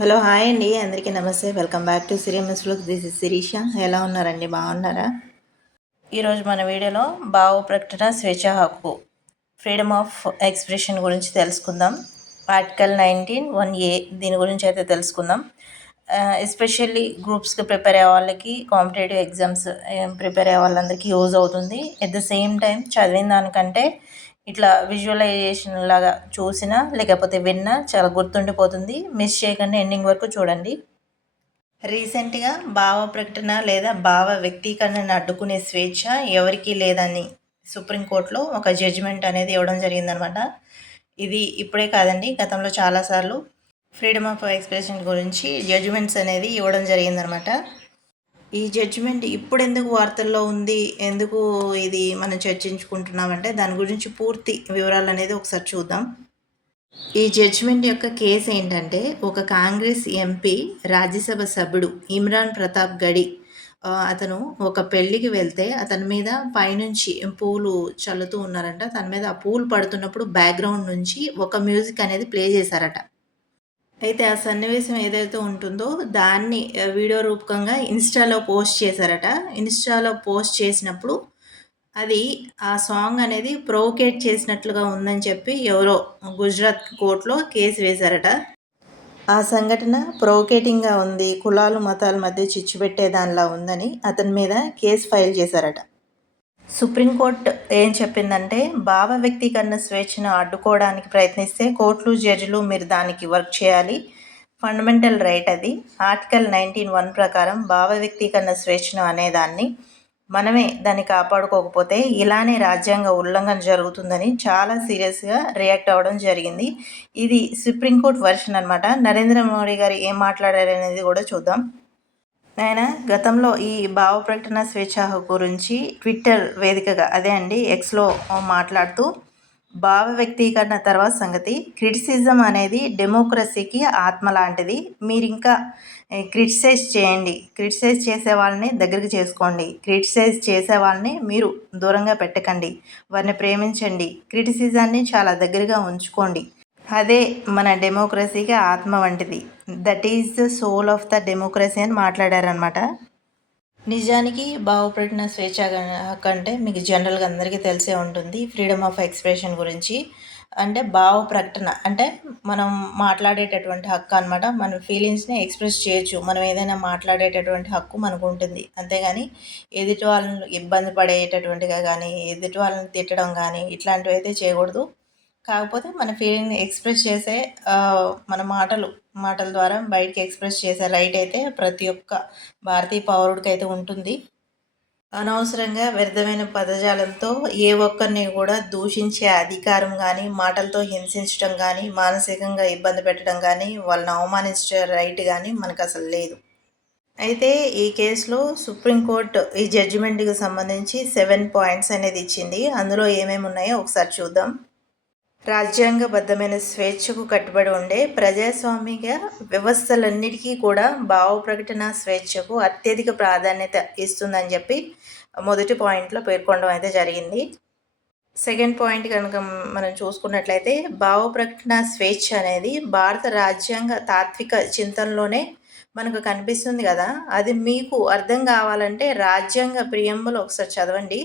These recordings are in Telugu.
హలో హాయ్ అండి. అందరికీ నమస్తే. వెల్కమ్ బ్యాక్ టు సిరియమస్ లుక్. This is Sirisha. ఎలా ఉన్నారండి? బాగున్నారా? ఈరోజు మన వీడియోలో భావ ప్రకటన స్వేచ్ఛ హక్కు ఫ్రీడమ్ ఆఫ్ ఎక్స్ప్రెషన్ గురించి తెలుసుకుందాం. ఆర్టికల్ నైన్టీన్ వన్ ఏ దీని గురించి అయితే తెలుసుకుందాం. ఎస్పెషల్లీ గ్రూప్స్కి ప్రిపేర్ అయ్యే వాళ్ళకి కాంపిటేటివ్ ఎగ్జామ్స్ ప్రిపేర్ అయ్యే వాళ్ళందరికీ యూజ్ అవుతుంది. ఎట్ ద సేమ్ టైం చదివిన దానికంటే ఇట్లా విజువలైజేషన్ లాగా చూసినా లేకపోతే విన్నా చాలా గుర్తుండిపోతుంది. మిస్ చేయకుండా ఎండింగ్ వరకు చూడండి. రీసెంట్గా భావ ప్రకటన లేదా భావ వ్యక్తీకరణను అడ్డుకునే స్వేచ్ఛ ఎవరికీ లేదని సుప్రీంకోర్టులో ఒక జడ్జిమెంట్ అనేది ఇవ్వడం జరిగిందనమాట. ఇది ఇప్పుడే కాదండి గతంలో చాలాసార్లు ఫ్రీడమ్ ఆఫ్ ఎక్స్ప్రెషన్ గురించి జడ్జిమెంట్స్ అనేది ఇవ్వడం జరిగిందనమాట. ఈ జడ్జిమెంట్ ఇప్పుడు ఎందుకు వార్తల్లో ఉంది? ఎందుకు ఇది మనం చర్చించుకుంటున్నామంటే దాని గురించి పూర్తి వివరాలు అనేది ఒకసారి చూద్దాం. ఈ జడ్జిమెంట్ యొక్క కేసు ఏంటంటే ఒక కాంగ్రెస్ ఎంపీ రాజ్యసభ సభ్యుడు ఇమ్రాన్ ప్రతాప్ గడి అతను ఒక పెళ్ళికి వెళ్తే అతని మీద పైనుంచి పూలు చల్లుతూ ఉన్నారంట. తన మీద ఆ పూలు పడుతున్నప్పుడు బ్యాక్గ్రౌండ్ నుంచి ఒక మ్యూజిక్ అనేది ప్లే చేశారట. అయితే ఆ సన్నివేశం ఏదైతే ఉంటుందో దాన్ని వీడియో రూపకంగా ఇన్స్టాలో పోస్ట్ చేశారట. ఇన్స్టాలో పోస్ట్ చేసినప్పుడు అది ఆ సాంగ్ అనేది ప్రొవోకేట్ చేసినట్లుగా ఉందని చెప్పి ఎవరో గుజరాత్ కోర్టులో కేసు వేశారట. ఆ సంఘటన ప్రొవోకేటింగ్గా ఉంది కులాలు మతాల మధ్య చిచ్చు పెట్టేదానిలా ఉందని అతని మీద కేసు ఫైల్ చేశారట. సుప్రీంకోర్టు ఏం చెప్పిందంటే భావ వ్యక్తీకరణ స్వేచ్ఛను అడ్డుకోవడానికి ప్రయత్నిస్తే కోర్టులు జడ్జిలు మీరు దానికి వర్క్ చేయాలి. ఫండమెంటల్ రైట్ అది. ఆర్టికల్ నైన్టీన్ వన్ ప్రకారం భావ వ్యక్తీకరణ స్వేచ్ఛను అనేదాన్ని మనమే దాన్ని కాపాడుకోకపోతే ఇలానే రాజ్యాంగ ఉల్లంఘన జరుగుతుందని చాలా సీరియస్గా రియాక్ట్ అవ్వడం జరిగింది. ఇది సుప్రీంకోర్టు వర్షన్ అనమాట నరేంద్ర మోడీ గారు ఏం మాట్లాడారు అనేది కూడా చూద్దాం. ఆయన గతంలో ఈ భావ ప్రకటన స్వేచ్ఛ గురించి ట్విట్టర్ వేదికగా అదే అండి ఎక్స్లో మాట్లాడుతూ భావ వ్యక్తీకరణ తర్వాత సంగతి క్రిటిసిజం అనేది డెమోక్రసీకి ఆత్మ లాంటిది మీరు ఇంకా క్రిటిసైజ్ చేయండి. క్రిటిసైజ్ చేసే వాళ్ళని దగ్గరికి చేసుకోండి. క్రిటిసైజ్ చేసే వాళ్ళని మీరు దూరంగా పెట్టకండి. వారిని ప్రేమించండి. క్రిటిసిజాన్ని చాలా దగ్గరగా ఉంచుకోండి. అదే మన డెమోక్రసీకి ఆత్మ వంటిది. That is the soul of the democracy అని మాట్లాడారనమాట నిజానికి భావప్రకటన స్వేచ్ఛ కంటే మీకు జనరల్గా అందరికీ తెలిసే ఉంటుంది ఫ్రీడమ్ ఆఫ్ ఎక్స్ప్రెషన్ గురించి. అంటే భావ ప్రకటన అంటే మనం మాట్లాడేటటువంటి హక్కు అనమాట మన ఫీలింగ్స్ని ఎక్స్ప్రెస్ చేయొచ్చు. మనం ఏదైనా మాట్లాడేటటువంటి హక్కు మనకు ఉంటుంది. అంతేగాని ఎదుటి వాళ్ళని ఇబ్బంది పడేటటువంటిగా కానీ ఎదుటి వాళ్ళని తిట్టడం కానీ ఇట్లాంటివి అయితే చేయకూడదు. కాకపోతే మన ఫీలింగ్ని ఎక్స్ప్రెస్ చేసే మన మాటలు మాటల ద్వారా బయటికి ఎక్స్ప్రెస్ చేసే రైట్ అయితే ప్రతి ఒక్క భారతీయ పౌరుడికి అయితే ఉంటుంది. అనవసరంగా వ్యర్థమైన పదజాలంతో ఏ ఒక్కరిని కూడా దూషించే అధికారం కానీ మాటలతో హింసించడం కానీ మానసికంగా ఇబ్బంది పెట్టడం కానీ వాళ్ళని అవమానించే రైట్ కానీ మనకు అసలు లేదు. అయితే ఈ కేసులో సుప్రీంకోర్టు ఈ జడ్జిమెంట్కి సంబంధించి సెవెన్ పాయింట్స్ అనేది ఇచ్చింది. అందులో ఏమేమి ఉన్నాయో ఒకసారి చూద్దాం. రాజ్యాంగబద్ధమైన స్వేచ్ఛకు కట్టుబడి ఉండే ప్రజాస్వామిక వ్యవస్థలన్నిటికీ కూడా భావ ప్రకటన స్వేచ్ఛకు అత్యధిక ప్రాధాన్యత ఇస్తుందని చెప్పి మొదటి పాయింట్లో పేర్కొనడం అయితే జరిగింది. సెకండ్ పాయింట్ కనుక మనం చూసుకున్నట్లయితే భావ ప్రకటన స్వేచ్ఛ అనేది భారత రాజ్యాంగ తాత్విక చింతనలోనే మనకు కనిపిస్తుంది కదా. అది మీకు అర్థం కావాలంటే రాజ్యాంగ ప్రియంబులు ఒకసారి చదవండి.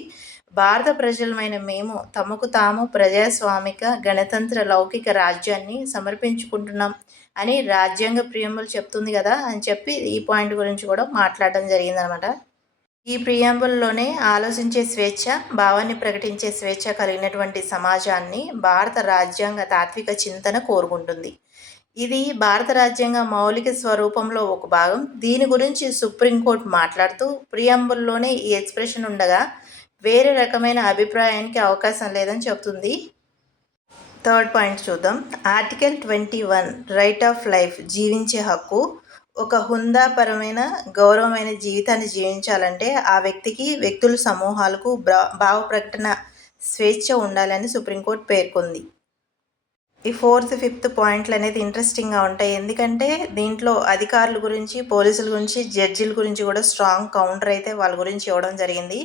భారత ప్రజలమైన మేము తమకు తాము ప్రజాస్వామిక గణతంత్ర లౌకిక రాజ్యాన్ని సమర్పించుకుంటున్నాం అని రాజ్యాంగ ప్రియంబుల్ చెప్తుంది కదా అని చెప్పి ఈ పాయింట్ గురించి కూడా మాట్లాడడం జరిగిందనమాట. ఈ ప్రియంబుల్లోనే ఆలోచించే స్వేచ్ఛ భావాన్ని ప్రకటించే స్వేచ్ఛ కలిగినటువంటి సమాజాన్ని భారత రాజ్యాంగ తాత్విక చింతన కోరుకుంటుంది. ఇది భారత రాజ్యాంగ మౌలిక స్వరూపంలో ఒక భాగం. దీని గురించి సుప్రీంకోర్టు మాట్లాడుతూ ప్రియంబుల్లోనే ఈ ఎక్స్ప్రెషన్ ఉండగా వేరే రకమైన అభిప్రాయానికి అవకాశం లేదని చెబుతుంది థర్డ్ పాయింట్ చూద్దాం. Article twenty one right of life జీవించే హక్కు. ఒక హుందాపరమైన గౌరవమైన జీవితాన్ని జీవించాలంటే ఆ వ్యక్తికి వ్యక్తుల సమూహాలకు భావ ప్రకటన స్వేచ్ఛ ఉండాలని సుప్రీంకోర్టు పేర్కొంది. ఈ ఫోర్త్ ఫిఫ్త్ పాయింట్లు అనేది ఇంట్రెస్టింగ్గా ఉంటాయి. ఎందుకంటే దీంట్లో అధికారుల గురించి పోలీసుల గురించి జడ్జిల గురించి కూడా స్ట్రాంగ్ కౌంటర్ అయితే వాళ్ళ గురించి ఇవ్వడం జరిగింది.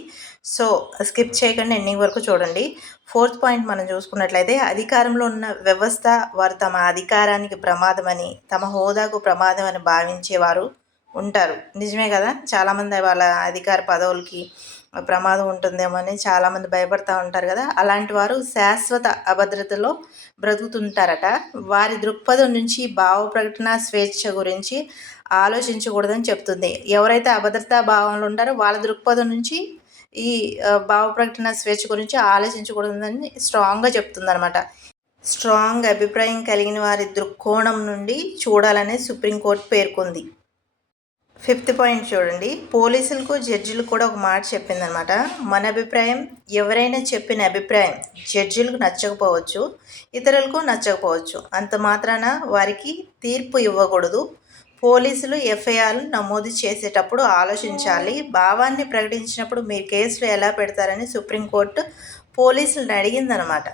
సో స్కిప్ చేయకుండా ఎండింగ్ వరకు చూడండి. ఫోర్త్ పాయింట్ మనం చూసుకున్నట్లయితే అధికారంలో ఉన్న వ్యవస్థ వారు తమ అధికారానికి ప్రమాదమని తమ హోదాకు ప్రమాదం అని భావించేవారు ఉంటారు. నిజమే కదా? చాలామంది వాళ్ళ అధికార పదవులకి ప్రమాదం ఉంటుందేమో అని చాలామంది భయపడుతూ ఉంటారు కదా. అలాంటి వారు శాశ్వత అభద్రతలో బ్రతుకుతుంటారట. వారి దృక్పథం నుంచి భావ ప్రకటన స్వేచ్ఛ గురించి ఆలోచించకూడదని చెప్తుంది. ఎవరైతే అభద్రతా భావంలో ఉంటారో వాళ్ళ దృక్పథం నుంచి ఈ భావ ప్రకటన స్వేచ్ఛ గురించి ఆలోచించకూడదని స్ట్రాంగ్గా చెప్తుంది అనమాట స్ట్రాంగ్ అభిప్రాయం కలిగిన వారి దృక్కోణం నుండి చూడాలని సుప్రీంకోర్టు పేర్కొంది. ఫిఫ్త్ పాయింట్ చూడండి. పోలీసులకు జడ్జిలు కూడా ఒక మాట చెప్పిందనమాట. మన అభిప్రాయం ఎవరైనా చెప్పిన అభిప్రాయం జడ్జిలకు నచ్చకపోవచ్చు ఇతరులకు నచ్చకపోవచ్చు. అంత మాత్రాన వారికి తీర్పు ఇవ్వకూడదు. పోలీసులు ఎఫ్ఐఆర్లు నమోదు చేసేటప్పుడు ఆలోచించాలి. భావాన్ని ప్రకటించినప్పుడు మీరు కేసులు ఎలా పెడతారని సుప్రీంకోర్టు పోలీసులను అడిగిందనమాట.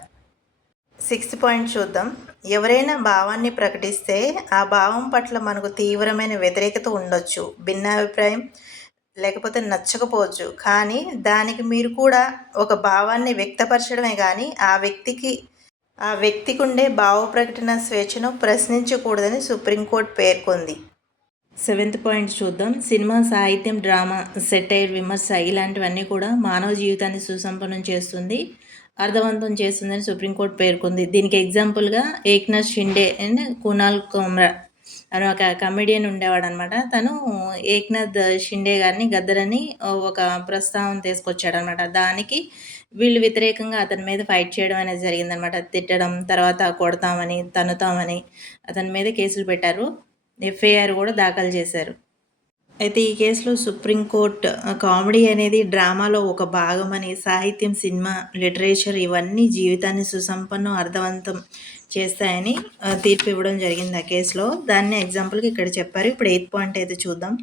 సిక్స్త్ పాయింట్ చూద్దాం. ఎవరైనా భావాన్ని ప్రకటిస్తే ఆ భావం పట్ల మనకు తీవ్రమైన వ్యతిరేకత ఉండొచ్చు భిన్నాభిప్రాయం లేకపోతే నచ్చకపోవచ్చు. కానీ దానికి మీరు కూడా ఒక భావాన్ని వ్యక్తపరచడమే కానీ ఆ వ్యక్తికి ఆ వ్యక్తికి ఉండే భావ ప్రకటన స్వేచ్ఛను ప్రశ్నించకూడదని సుప్రీంకోర్టు పేర్కొంది. సెవెంత్ పాయింట్ చూద్దాం. సినిమా సాహిత్యం డ్రామా సెటైర్ విమర్శ ఇలాంటివన్నీ కూడా మానవ జీవితాన్ని సుసంపన్నం చేస్తుంది. అర్థవంతం చేస్తుందని సుప్రీంకోర్టు పేర్కొంది. దీనికి ఎగ్జాంపుల్గా ఏక్నాథ్ షిండే అండ్ కునాల్ కుమ్రా అని ఒక కమెడియన్ ఉండేవాడు అనమాట తను ఏక్నాథ్ షిండే గారిని గద్దరని ఒక ప్రస్తావన తీసుకొచ్చాడు అనమాట దానికి వీళ్ళు వ్యతిరేకంగా అతని మీద ఫైట్ చేయడం అనేది జరిగిందనమాట తిట్టడం తర్వాత కొడతామని తనుతామని అతని మీద కేసులు పెట్టారు. ఎఫ్ఐఆర్ కూడా దాఖలు చేశారు. అయితే ఈ కేసులో సుప్రీంకోర్టు కామెడీ అనేది డ్రామాలో ఒక భాగమని సాహిత్యం సినిమా లిటరేచర్ ఇవన్నీ జీవితాన్ని సుసంపన్నం అర్థవంతం చేస్తాయని తీర్పు ఇవ్వడం జరిగింది ఆ కేసులో. దాన్ని ఎగ్జాంపుల్కి ఇక్కడ చెప్పారు. ఇప్పుడు ఎయిత్ పాయింట్ అయితే చూద్దాం.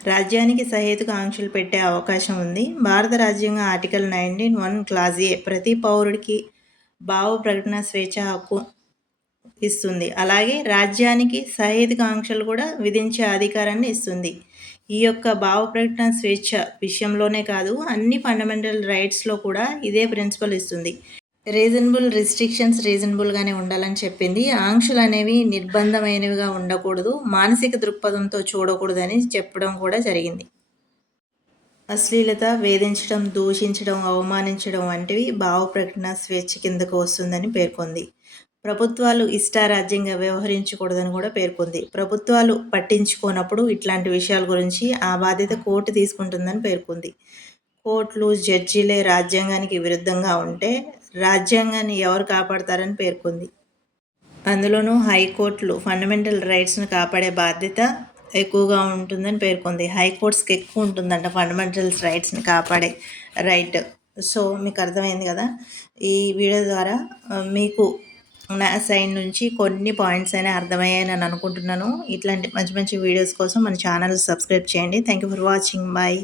రాజ్యానికి సహేతుక ఆంక్షలు పెట్టే అవకాశం ఉంది. భారత రాజ్యాంగ article nineteen one clause A ప్రతి పౌరుడికి భావ ప్రకటన స్వేచ్ఛ హక్కు ఇస్తుంది. అలాగే రాజ్యానికి సహేతుక ఆంక్షలు కూడా విధించే అధికారాన్ని ఇస్తుంది. ఈ యొక్క భావ ప్రకటన స్వేచ్ఛ విషయంలోనే కాదు అన్ని ఫండమెంటల్ రైట్స్లో కూడా ఇదే ప్రిన్సిపల్ ఇస్తుంది. రీజనబుల్ రిస్ట్రిక్షన్స్ రీజనబుల్గానే ఉండాలని చెప్పింది. ఆంక్షలు అనేవి నిర్బంధమైనవిగా ఉండకూడదు మానసిక దృక్పథంతో చూడకూడదని చెప్పడం కూడా జరిగింది. అశ్లీలత వేధించడం దూషించడం అవమానించడం వంటివి భావ ప్రకటన స్వేచ్ఛ కిందకు వస్తుందని పేర్కొంది. ప్రభుత్వాలు ఇష్టారాజ్యంగా వ్యవహరించకూడదని కూడా పేర్కొంది. ప్రభుత్వాలు పట్టించుకోనప్పుడు ఇట్లాంటి విషయాల గురించి ఆ బాధ్యత కోర్టు తీసుకుంటుందని పేర్కొంది. కోర్టులు జడ్జీలే రాజ్యాంగానికి విరుద్ధంగా ఉంటే రాజ్యాంగాన్ని ఎవరు కాపాడతారని పేర్కొంది. అందులోనూ హైకోర్టులు ఫండమెంటల్ రైట్స్ను కాపాడే బాధ్యత ఎక్కువగా ఉంటుందని పేర్కొంది. హైకోర్ట్స్కి ఎక్కువ ఉంటుందంట ఫండమెంటల్ రైట్స్ని కాపాడే రైట్. సో మీకు అర్థమైంది కదా? ఈ వీడియో ద్వారా మీకు నా సైడ్ నుంచి కొన్ని పాయింట్స్ అయినా అర్థమయ్యాయని నేను అనుకుంటున్నాను. ఇట్లాంటి మంచి మంచి వీడియోస్ కోసం మన ఛానల్ సబ్స్క్రైబ్ చేయండి. Thank you for watching bye